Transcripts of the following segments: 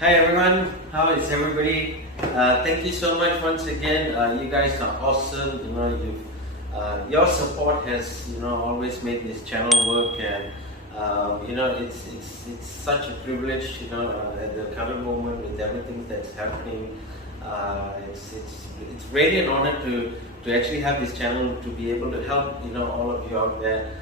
Hi everyone, how is everybody? Thank you so much once again. You guys are awesome. Your support has always made this channel work, and it's such a privilege. At the current moment with everything that's happening, it's really an honor to actually have this channel to be able to help all of you out there.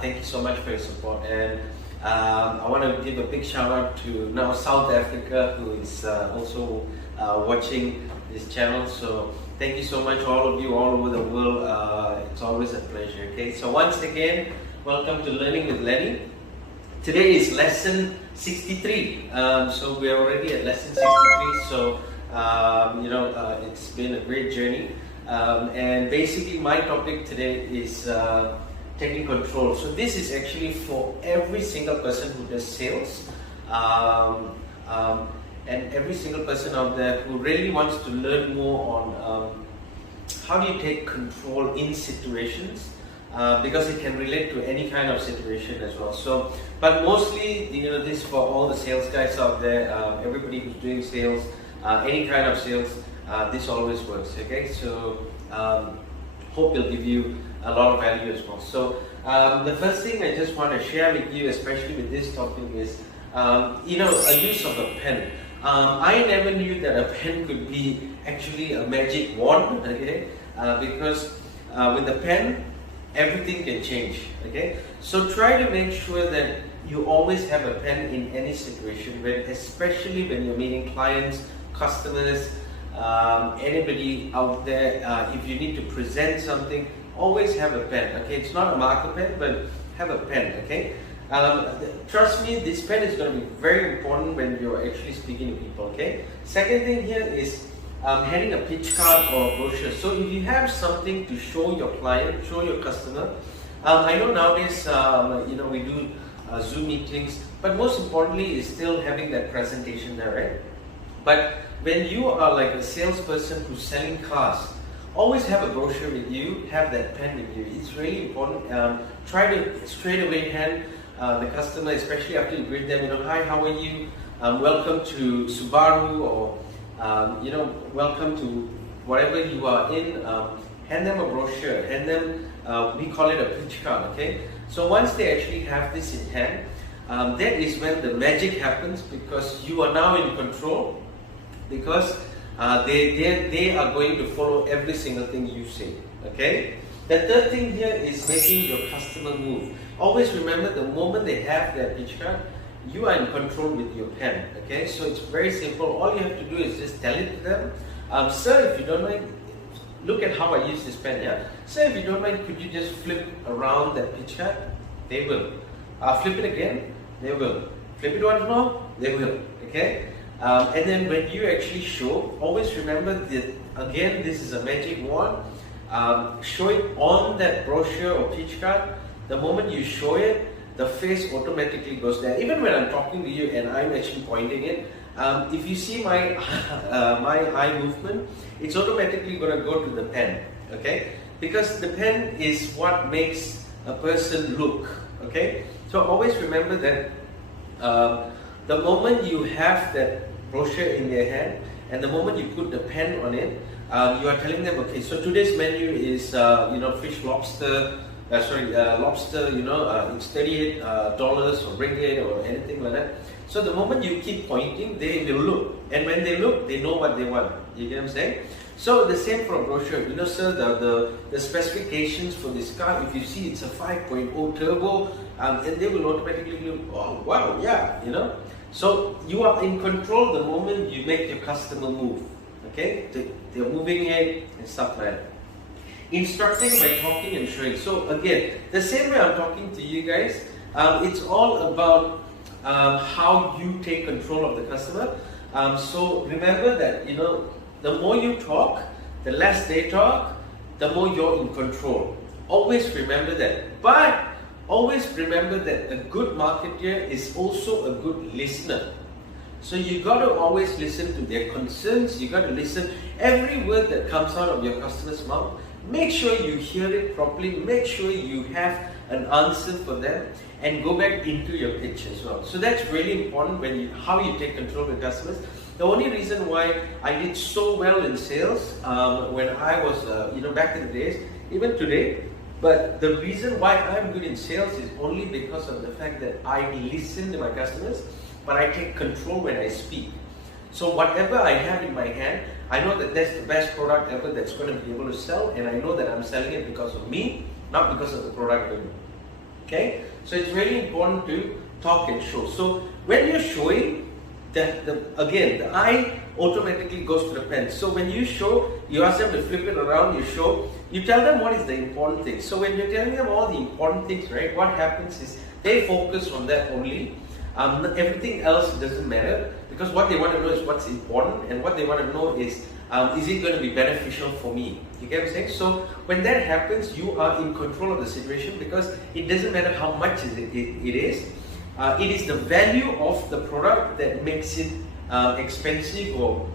Thank you so much for your support, and I want to give a big shout out to now South Africa, who is also watching this channel. So thank you so much, all of you all over the world. It's always a pleasure. Okay, so once again, welcome to Learning with Lenny. Today is lesson 63. So we're already at lesson 63. So it's been a great journey. And basically, my topic today is taking control. So this is actually for every single person who does sales, and every single person out there who really wants to learn more on how do you take control in situations, because it can relate to any kind of situation as well. So, but mostly, this is for all the sales guys out there, everybody who's doing sales, any kind of sales, this always works. Okay, so hope it'll give you a lot of value as well. So the first thing I just want to share with you, especially with this topic, is a use of a pen. I never knew that a pen could be actually a magic wand, okay? Because with the pen, everything can change, okay? So try to make sure that you always have a pen in any situation, especially when you're meeting clients, customers, anybody out there. If you need to present something, always have a pen, okay? It's not a marker pen, but have a pen, okay? Trust me, this pen is going to be very important when you're actually speaking to people, okay? Second thing here is having a pitch card or a brochure. So if you have something to show your client, show your customer, I know nowadays, we do Zoom meetings, but most importantly is still having that presentation there, right? But when you are like a salesperson who's selling cars, always have a brochure with you, have that pen with you. It's really important. Try to straight away hand the customer, especially after you greet them, hi, how are you? Welcome to Subaru, or welcome to whatever you are in. Hand them a brochure, hand them, we call it a pitch card, okay? So once they actually have this in hand, that is when the magic happens, because you are now in control, because they are going to follow every single thing you say, okay? The third thing here is making your customer move. Always remember, the moment they have their pitch card, you are in control with your pen, okay? So it's very simple. All you have to do is just tell it to them. Sir, if you don't mind, look at how I use this pen here. Sir, if you don't mind, could you just flip around that pitch card? They will. Flip it again? They will. Flip it once more? They will, okay? And then when you actually show, always remember that, again, this is a magic wand. Show it on that brochure or pitch card. The moment you show it, the face automatically goes there. Even when I'm talking to you and I'm actually pointing it, if you see my my eye movement, it's automatically going to go to the pen, okay? Because the pen is what makes a person look, okay? So always remember that the moment you have that brochure in their hand, and the moment you put the pen on it, you are telling them, okay, so today's menu is fish, lobster, lobster, it's $38 or ringgit or anything like that. So the moment you keep pointing, they will look, and when they look, they know what they want. You get what I'm saying? So the same for a brochure. Sir, the specifications for this car, if you see it's a 5.0 turbo, and they will automatically look, oh wow, yeah, So you are in control the moment you make your customer move, okay? They're moving it and stuff like that. Instructing by talking and showing. So again, the same way I'm talking to you guys, it's all about how you take control of the customer. So remember that, the more you talk, the less they talk, the more you're in control. Always remember that. But always remember that a good marketer is also a good listener. So you got to always listen to their concerns. You got to listen every word that comes out of your customer's mouth. make sure you hear it properly, make sure you have an answer for them, and go back into your pitch as well. So that's really important when how you take control of the customers. The only reason why I did so well in sales when I was, back in the days, even today, but the reason why I'm good in sales is only because of the fact that I listen to my customers, but I take control when I speak. So whatever I have in my hand, I know that that's the best product ever that's going to be able to sell, and I know that I'm selling it because of me, not because of the product value. Okay? So it's really important to talk and show. So when you're showing, the eye automatically goes to the pen. So when you show, you ask them to flip it around, you show, you tell them what is the important thing. So when you're telling them all the important things, right, what happens is they focus on that only. Everything else doesn't matter, because what they want to know is what's important, and what they want to know is it going to be beneficial for me? You get what I'm saying? So when that happens, you are in control of the situation, because it doesn't matter how much it is. It is the value of the product that makes it expensive, or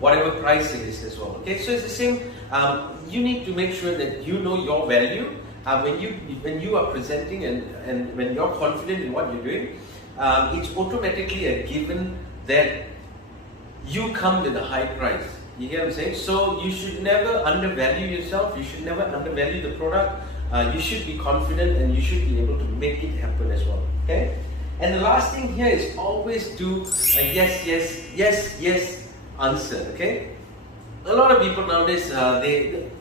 whatever price it is as well. Okay, so it's the same. You need to make sure that you know your value when you are presenting, and when you're confident in what you're doing. It's automatically a given that you come with a high price. You get what I'm saying? So you should never undervalue yourself. You should never undervalue the product. You should be confident, and you should be able to make it happen as well. Okay? And the last thing here is always do a yes, yes, yes, yes answer. Okay? A lot of people nowadays,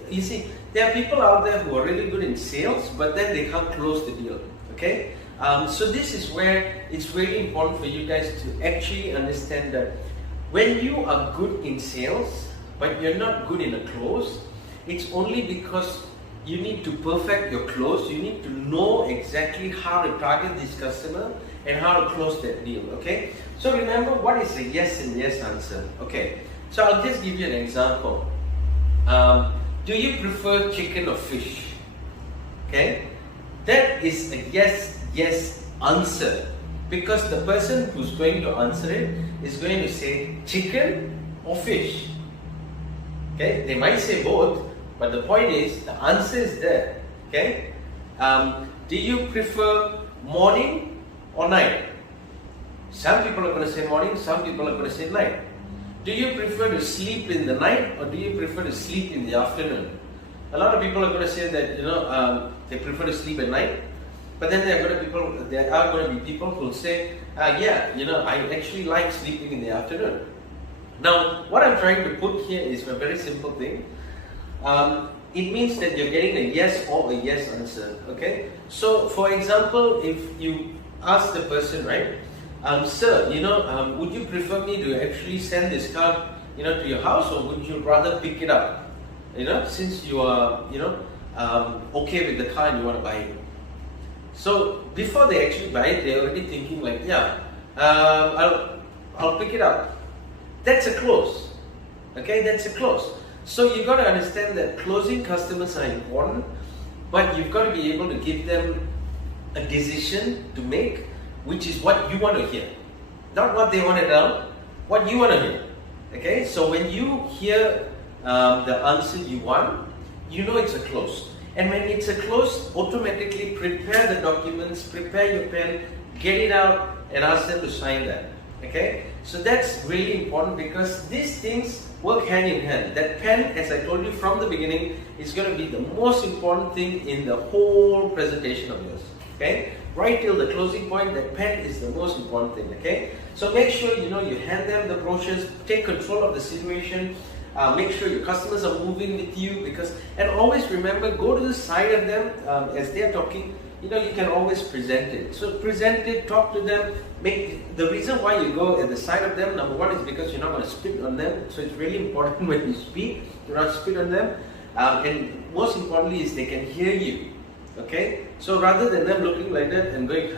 you see, there are people out there who are really good in sales, but then they can't close the deal. Okay? So this is where it's really important for you guys to actually understand that when you are good in sales, but you're not good in a close, it's only because you need to perfect your close. You need to know exactly how to target this customer and how to close that deal. Okay? So remember, what is a yes and yes answer? Okay, so I'll just give you an example. Do you prefer chicken or fish? Okay, that is a yes answer, because the person who's going to answer it is going to say chicken or fish. Okay, they might say both, but the point is the answer is there. Okay, do you prefer morning or night? Some people are going to say morning, some people are going to say night. Do you prefer to sleep in the night, or do you prefer to sleep in the afternoon? A lot of people are going to say that they prefer to sleep at night. But then there are going to be people who will say, I actually like sleeping in the afternoon. Now, what I'm trying to put here is a very simple thing. It means that you're getting a yes or a yes answer. Okay? So, for example, if you ask the person, right, sir, would you prefer me to actually send this card, to your house, or would you rather pick it up? Since you are, okay with the car and you want to buy it. So before they actually buy it, they're already thinking like, I'll pick it up. That's a close. Okay, that's a close. So you've got to understand that closing customers are important, but you've got to be able to give them a decision to make, which is what you want to hear. Not what they want to know, what you want to hear. Okay, so when you hear the answer you want, you know it's a close. And when it's a close, automatically prepare the documents, prepare your pen, get it out, and ask them to sign that. Okay? So that's really important, because these things work hand in hand. That pen, as I told you from the beginning, is going to be the most important thing in the whole presentation of yours. Okay? Right till the closing point, that pen is the most important thing. Okay? So make sure you hand them the brochures, take control of the situation. Make sure your customers are moving with you, and always remember, go to the side of them as they are talking. You can always present it. So present it, talk to them. The reason why you go at the side of them, number one, is because you're not going to spit on them. So it's really important when you speak, do not spit on them. And most importantly is they can hear you. Okay? So rather than them looking like that and going, you get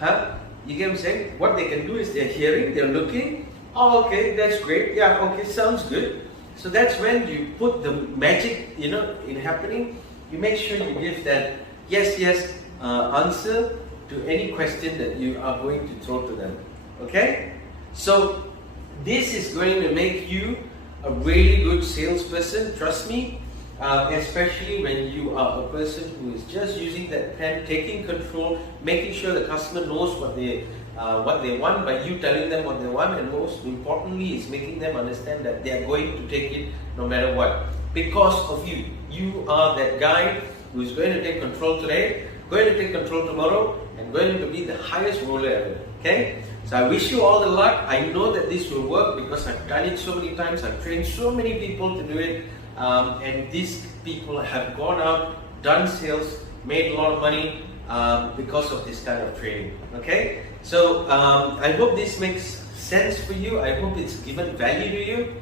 what I'm saying? What they can do is they're hearing, they're looking. Oh, okay, that's great. Yeah, okay, sounds good. So that's when you put the magic, in happening. You make sure you give that yes answer to any question that you are going to throw to them. Okay? So this is going to make you a really good salesperson. Trust me. especially when you are a person who is just using that pen, taking control, making sure the customer knows what they want by you telling them what they want, and most importantly is making them understand that they are going to take it no matter what, because of you. You are that guy who is going to take control today, going to take control tomorrow, and going to be the highest roller ever. Okay? So I wish you all the luck. I know that this will work because I've done it so many times. I've trained so many people to do it, and these people have gone out, done sales, made a lot of money because of this kind of training. Okay? So I hope this makes sense for you. I hope it's given value to you.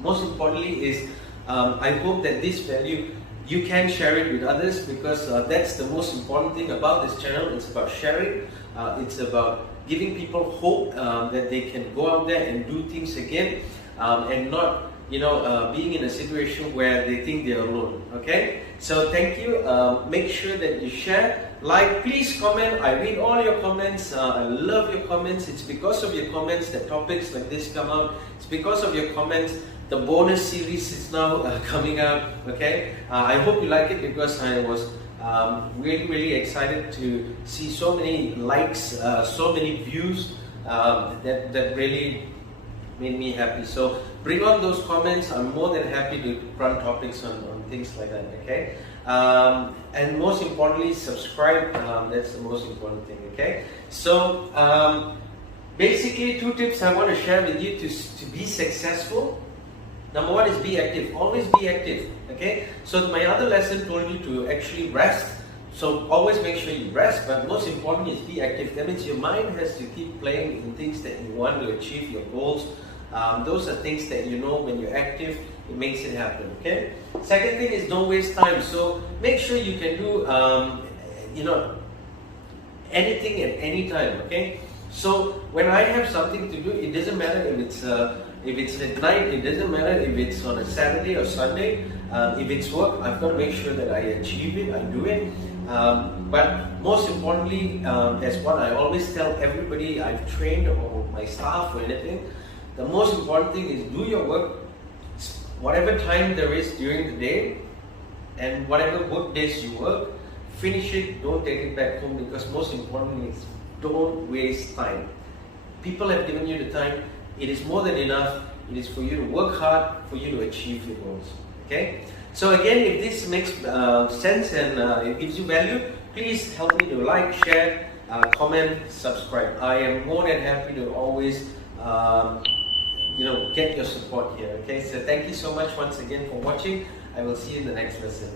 Most importantly is I hope that this value you can share it with others, because that's the most important thing about this channel. It's about sharing. It's about giving people hope that they can go out there and do things again, and not being in a situation where they think they're alone. Okay, so thank you. Make sure that you share, like, please comment. I read all your comments. I love your comments. It's because of your comments that topics like this come out. It's because of your comments the bonus series is now coming out. Okay, I hope you like it, because I was really excited to see so many likes, so many views. That really made me happy. So bring on those comments. I'm more than happy to run topics on things like that. Okay, and most importantly, subscribe. That's the most important thing. Okay, so basically 2 tips I want to share with you to be successful. Number 1 is be active. Always be active. Okay, so my other lesson told you to actually rest. So always make sure you rest, but most importantly is be active. That means your mind has to keep playing in things that you want to achieve, your goals. Those are things that when you're active, it makes it happen. Okay. Second thing is don't waste time. So make sure you can do anything at any time. Okay. So when I have something to do, it doesn't matter if it's at night, it doesn't matter if it's on a Saturday or Sunday. If it's work, I've got to make sure that I achieve it, I do it. But most importantly, as what I always tell everybody I've trained or my staff or anything, the most important thing is do your work, whatever time there is during the day, and whatever work days you work, finish it, don't take it back home, because most importantly is don't waste time. People have given you the time. It is more than enough. It is for you to work hard, for you to achieve your goals. Okay? So again, if this makes sense and it gives you value, please help me to like, share, comment, subscribe. I am more than happy to always get your support here. Okay? So thank you so much once again for watching. I will see you in the next lesson.